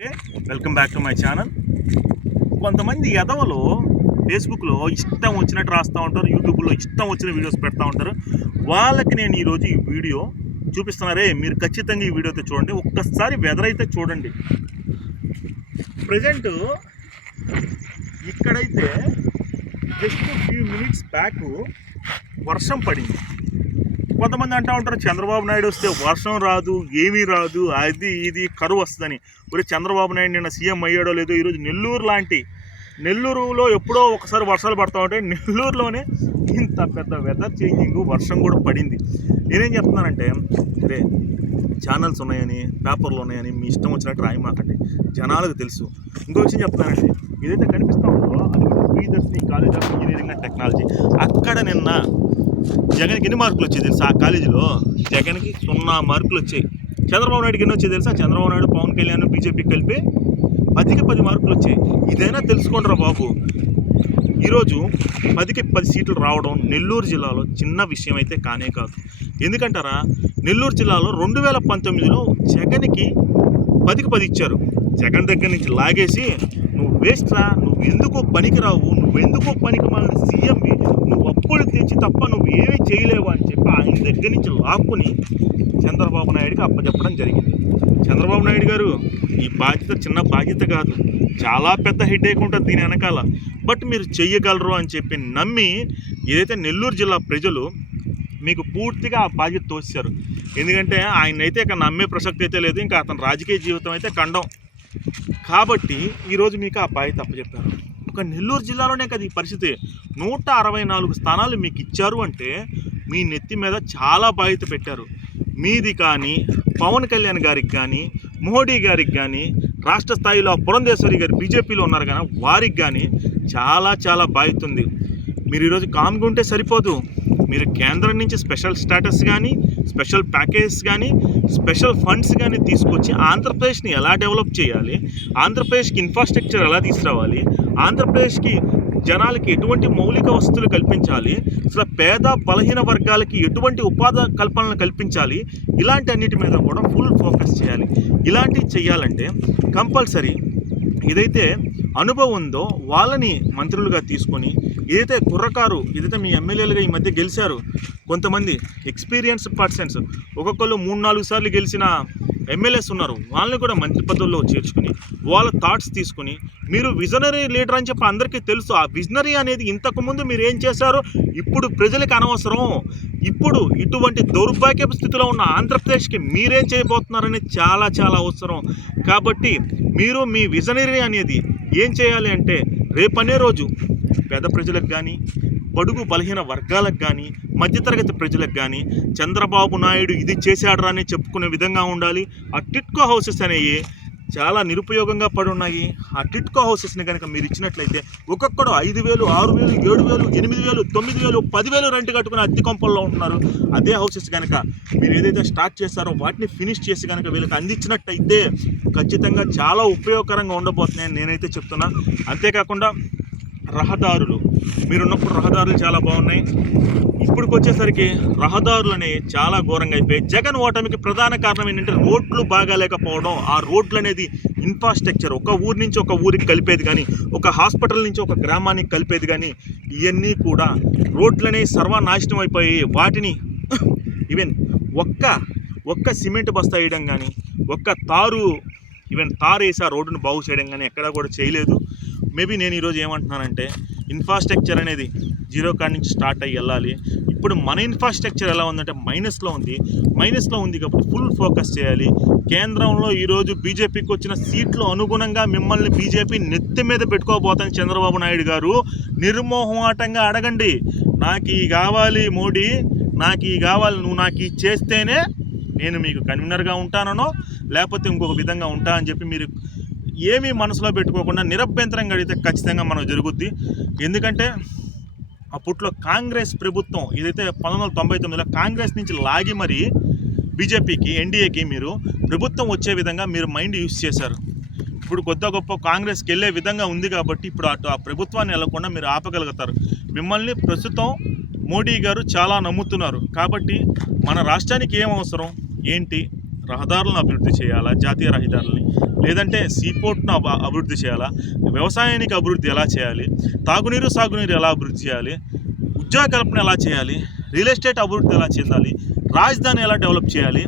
Welcome back to my channel. కొంతమంది ఎదవలు ఫేస్బుక్లో ఇష్టం వచ్చినట్టు రాస్తూ ఉంటారు, యూట్యూబ్లో ఇష్టం వచ్చిన వీడియోస్ పెడతా ఉంటారు. వాళ్ళకి నేను ఈరోజు ఈ వీడియో చూపిస్తున్నారే, మీరు ఖచ్చితంగా ఈ వీడియో అయితే చూడండి. ఒక్కసారి వెదర్ అయితే చూడండి. ప్రజెంట్ ఇక్కడైతే జస్ట్ ఫ్యూ మినిట్స్ బ్యాక్ వర్షం పడింది. కొంతమంది అంటూ ఉంటారు చంద్రబాబు నాయుడు వస్తే వర్షం రాదు, ఏమీ రాదు, అది ఇది కరువు వస్తుందని. మరి చంద్రబాబు నాయుడు నిన్న సీఎం అయ్యాడో లేదో, ఈరోజు నెల్లూరులో ఎప్పుడో ఒకసారి వర్షాలు పడతా ఉంటాయి. నెల్లూరులోనే ఇంత పెద్ద వెదర్ చేంజింగ్, వర్షం కూడా పడింది. నేనేం చెప్తున్నానంటే, అరే ఛానల్స్ ఉన్నాయని, పేపర్లు ఉన్నాయని మీ ఇష్టం వచ్చినట్టు రాయమాకండి, జనాలకు తెలుసు. ఇంకో విషయం చెప్తున్నానండి, ఏదైతే కనిపిస్తూ ఉందో అది Priyadarshini college of engineering and technology. అక్కడ నిన్న జగన్కి ఎన్ని మార్కులు వచ్చాయి తెలుసా? ఆ కాలేజీలో జగన్కి 0 మార్కులు వచ్చాయి. చంద్రబాబు నాయుడుకి ఎన్ని వచ్చాయి తెలుసా? చంద్రబాబు నాయుడు, పవన్ కళ్యాణ్, బీజేపీకి కలిపి 10కి 10 మార్కులు వచ్చాయి. ఇదైనా తెలుసుకోండిరా బాబు. ఈరోజు 10కి 10 సీట్లు రావడం నెల్లూరు జిల్లాలో చిన్న విషయం అయితే కానే కాదు. ఎందుకంటారా, నెల్లూరు జిల్లాలో 2019లో జగన్కి 10కి 10 ఇచ్చారు. జగన్ దగ్గర నుంచి లాగేసి, నువ్వు వేస్ట్ రా, నువ్వు ఎందుకో పనికిరావు, నువ్వు ఎందుకో పనికి మాలిన సీఎంవి, నువ్వు అప్పులు తెచ్చి తప్ప నువ్వు ఏమీ చేయలేవు అని చెప్పి ఆయన దగ్గర నుంచి లాక్కుని చంద్రబాబు నాయుడికి అప్పచెప్పడం జరిగింది. చంద్రబాబు నాయుడు గారు, ఈ బాధ్యత చిన్న బాధ్యత కాదు, చాలా పెద్ద హెడేక్ ఉంటుంది దీని వెనకాల, బట్ మీరు చెయ్యగలరు అని చెప్పి నమ్మి ఏదైతే నెల్లూరు జిల్లా ప్రజలు మీకు పూర్తిగా ఆ బాధ్యత తోచారు. ఎందుకంటే ఆయన అయితే ఇక నమ్మే ప్రసక్తి అయితే లేదు, ఇంకా అతని రాజకీయ జీవితం అయితే ఖండం. కాబట్టి ఈరోజు మీకు ఆ బాధ్యత అప్పచెప్పారు. ఒక నెల్లూరు జిల్లాలోనే కదా ఈ పరిస్థితి. 164 స్థానాలు మీకు ఇచ్చారు అంటే మీ నెత్తి మీద చాలా బాధ్యత పెట్టారు. మీది కానీ, పవన్ కళ్యాణ్ గారికి కానీ, మోడీ గారికి కానీ, రాష్ట్ర స్థాయిలో పురంధేశ్వరి గారు బీజేపీలో ఉన్నారు కానీ వారికి కానీ చాలా చాలా బాధ్యత ఉంది. మీరు ఈరోజు కామ్గా ఉంటే సరిపోదు. మీరు కేంద్రం నుంచి స్పెషల్ స్టేటస్ కానీ, స్పెషల్ ప్యాకేజెస్ కానీ, స్పెషల్ ఫండ్స్ కానీ తీసుకొచ్చి ఆంధ్రప్రదేశ్ని ఎలా డెవలప్ చేయాలి, ఆంధ్రప్రదేశ్కి ఇన్ఫ్రాస్ట్రక్చర్ ఎలా తీసుకురావాలి, ఆంధ్రప్రదేశ్కి జనాలకి ఎటువంటి మౌలిక వసతులు కల్పించాలి, అసలు పేద బలహీన వర్గాలకి ఎటువంటి ఉపాధి కల్పనలు కల్పించాలి, ఇలాంటి అన్నిటి మీద కూడా ఫుల్ ఫోకస్ చేయాలి. ఇలాంటివి చేయాలంటే కంపల్సరీ ఏదైతే అనుభవం ఉందో వాళ్ళని మంత్రులుగా తీసుకొని, ఏదైతే కుర్రకారు, ఏదైతే మీ ఎమ్మెల్యేలుగా ఈ మధ్య గెలిచారు కొంతమంది ఎక్స్పీరియన్స్ పర్సన్స్, ఒక్కొక్కరు 3-4 సార్లు గెలిచిన ఎమ్మెల్యేస్ ఉన్నారు, వాళ్ళని కూడా మంత్రి పదవుల్లో చేర్చుకుని వాళ్ళ థాట్స్ తీసుకుని, మీరు విజనరీ లీడర్ అని చెప్పి అందరికీ తెలుసు. ఆ విజనరీ అనేది ఇంతకుముందు మీరు ఏం చేశారో ఇప్పుడు ప్రజలకు అనవసరం. ఇప్పుడు ఇటువంటి దౌర్భాగ్యపు స్థితిలో ఉన్న ఆంధ్రప్రదేశ్కి మీరేం చేయబోతున్నారని చాలా చాలా అవసరం. కాబట్టి మీరు మీ విజనరీ అనేది ఏం చేయాలి అంటే, రేపనే రోజు పేద ప్రజలకు కానీ, బడుగు బలహీన వర్గాలకు కానీ, మధ్యతరగతి ప్రజలకు కానీ చంద్రబాబు నాయుడు ఇది చేశాడరా అని చెప్పుకునే విధంగా ఉండాలి. ఆ టిట్కో హౌసెస్ అనేవి చాలా నిరుపయోగంగా పడి ఉన్నాయి. ఆ టిట్కో హౌసెస్ని కనుక మీరు ఇచ్చినట్లయితే ఒక్కొక్కడు 5,000, 6,000, 7,000, 8,000, 9,000, 10,000 రెంట్ కట్టుకుని అద్దె కొంపల్లో ఉంటున్నారు. అదే హౌసెస్ కనుక మీరు ఏదైతే స్టార్ట్ చేస్తారో వాటిని ఫినిష్ చేసి కనుక వీళ్ళకి అందించినట్టయితే ఖచ్చితంగా చాలా ఉపయోగకరంగా ఉండబోతున్నాయని నేనైతే చెప్తున్నా. అంతేకాకుండా రహదారులు, మీరున్నప్పుడు రహదారులు చాలా బాగున్నాయి. ఇప్పటికి వచ్చేసరికి రహదారులు అనేవి చాలా ఘోరంగా అయిపోయాయి. జగన్ ఓటమికి ప్రధాన కారణం ఏంటంటే రోడ్లు బాగాలేకపోవడం. ఆ రోడ్లు అనేది ఇన్ఫ్రాస్ట్రక్చర్, ఒక ఊరి నుంచి ఒక ఊరికి కలిపేది కానీ, ఒక హాస్పిటల్ నుంచి ఒక గ్రామానికి కలిపేది కానీ, ఇవన్నీ కూడా రోడ్లు అనేవి సర్వనాశనం అయిపోయాయి. వాటిని ఈవెన్ ఒక్క సిమెంట్ బస్తా వేయడం కానీ, ఒక్క తారు వేసి ఆ రోడ్డును బాగు చేయడం కానీ ఎక్కడా కూడా చేయలేదు. మేబీ నేను ఈరోజు ఏమంటున్నానంటే, ఇన్ఫ్రాస్ట్రక్చర్ అనేది జీరో కాడి నుంచి స్టార్ట్ అయ్యి వెళ్ళాలి. ఇప్పుడు మన ఇన్ఫ్రాస్ట్రక్చర్ ఎలా ఉందంటే మైనస్లో ఉంది కాబట్టి ఫుల్ ఫోకస్ చేయాలి. కేంద్రంలో ఈరోజు బీజేపీకి వచ్చిన సీట్లు అనుగుణంగా మిమ్మల్ని బీజేపీ నెత్తి మీద పెట్టుకోబోతాను. చంద్రబాబు నాయుడు గారు నిర్మోహమాటంగా అడగండి, నాకు ఈ కావాలి మోడీ, నాకు ఈ కావాలి, నువ్వు నాకు ఈ చేస్తేనే నేను మీకు కన్వీనర్గా ఉంటానో లేకపోతే ఇంకొక విధంగా ఉంటా అని చెప్పి మీరు ఏమీ మనసులో పెట్టుకోకుండా నిరభ్యంతరంగా అడిగితే ఖచ్చితంగా మనకు జరుగుద్ది. ఎందుకంటే అప్పట్లో కాంగ్రెస్ ప్రభుత్వం ఏదైతే 1999లో కాంగ్రెస్ నుంచి లాగి మరి బీజేపీకి, ఎన్డీఏకి మీరు ప్రభుత్వం వచ్చే విధంగా మీరు మైండ్ యూజ్ చేశారు. ఇప్పుడు కొద్ది గొప్ప కాంగ్రెస్కి వెళ్ళే విధంగా ఉంది కాబట్టి ఇప్పుడు అటు ఆ ప్రభుత్వాన్ని వెళ్ళకుండా మీరు ఆపగలుగుతారు. మిమ్మల్ని ప్రస్తుతం మోడీ గారు చాలా నమ్ముతున్నారు. కాబట్టి మన రాష్ట్రానికి ఏం అవసరం ఏంటి, రహదారులను అభివృద్ధి చేయాలా, జాతీయ రహదారులని, లేదంటే సీపోర్ట్ను అభివృద్ధి చేయాలా, వ్యవసాయానికి అభివృద్ధి ఎలా చేయాలి, తాగునీరు సాగునీరు ఎలా అభివృద్ధి చేయాలి, ఉద్యోగ కల్పన ఎలా చేయాలి, రియల్ ఎస్టేట్ అభివృద్ధి ఎలా చెందాలి, రాజధాని ఎలా డెవలప్ చేయాలి,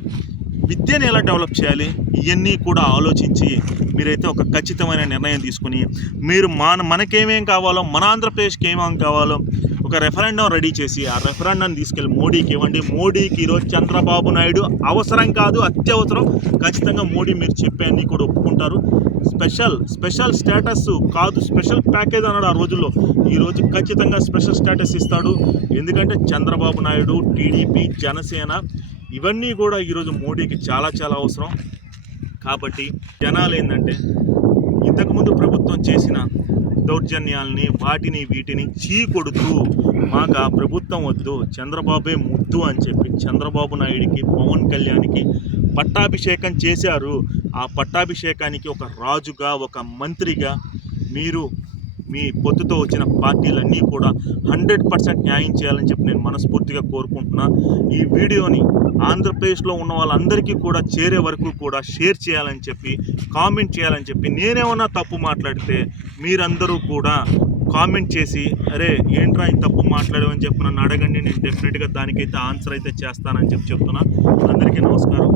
విద్యను ఎలా డెవలప్ చేయాలి, ఇవన్నీ కూడా ఆలోచించి మీరైతే ఒక ఖచ్చితమైన నిర్ణయం తీసుకుని మీరు మనకేమేం కావాలో, మన ఆంధ్రప్రదేశ్కి ఏమేం కావాలో ఒక రెఫరెండం రెడీ చేసి ఆ రెఫరెండం తీసుకెళ్ళి మోడీకి ఇవ్వండి. మోడీకి ఈరోజు చంద్రబాబు నాయుడు అవసరం కాదు, అత్యవసరం. ఖచ్చితంగా మోడీ మీరు చెప్పే అన్నీ కూడా ఒప్పుకుంటారు. స్పెషల్ స్టేటస్ కాదు, స్పెషల్ ప్యాకేజ్ అన్నాడు ఆ రోజుల్లో. ఈరోజు ఖచ్చితంగా స్పెషల్ స్టేటస్ ఇస్తాడు. ఎందుకంటే చంద్రబాబు నాయుడు, టీడీపీ, జనసేన ఇవన్నీ కూడా ఈరోజు మోడీకి చాలా చాలా అవసరం. కాబట్టి జనాలు ఏంటంటే ఇంతకుముందు ప్రభుత్వం చేసిన దౌర్జన్యాలని వీటిని చీకొడుతూ మాకు ఆ ప్రభుత్వం వద్దు, చంద్రబాబే ముద్దు అని చెప్పి చంద్రబాబు నాయుడికి, పవన్ కళ్యాణ్కి పట్టాభిషేకం చేశారు. ఆ పట్టాభిషేకానికి ఒక రాజుగా, ఒక మంత్రిగా మీరు మీ పొత్తుతో వచ్చిన పార్టీలన్నీ కూడా 100% న్యాయం చేయాలని చెప్పి నేను మనస్ఫూర్తిగా కోరుకుంటున్నా. ఈ వీడియోని ఆంధ్రప్రదేశ్లో ఉన్న వాళ్ళందరికీ కూడా చేరే వరకు కూడా షేర్ చేయాలని చెప్పి, కామెంట్ చేయాలని చెప్పి, నేనేమన్నా తప్పు మాట్లాడితే మీరందరూ కూడా కామెంట్ చేసి అరే ఏంట్రా ఈ తప్పు మాట్లాడమని చెప్పి నన్ను అడగండి. నేను డెఫినెట్గా దానికైతే ఆన్సర్ అయితే చేస్తానని చెప్తున్నా. అందరికీ నమస్కారం.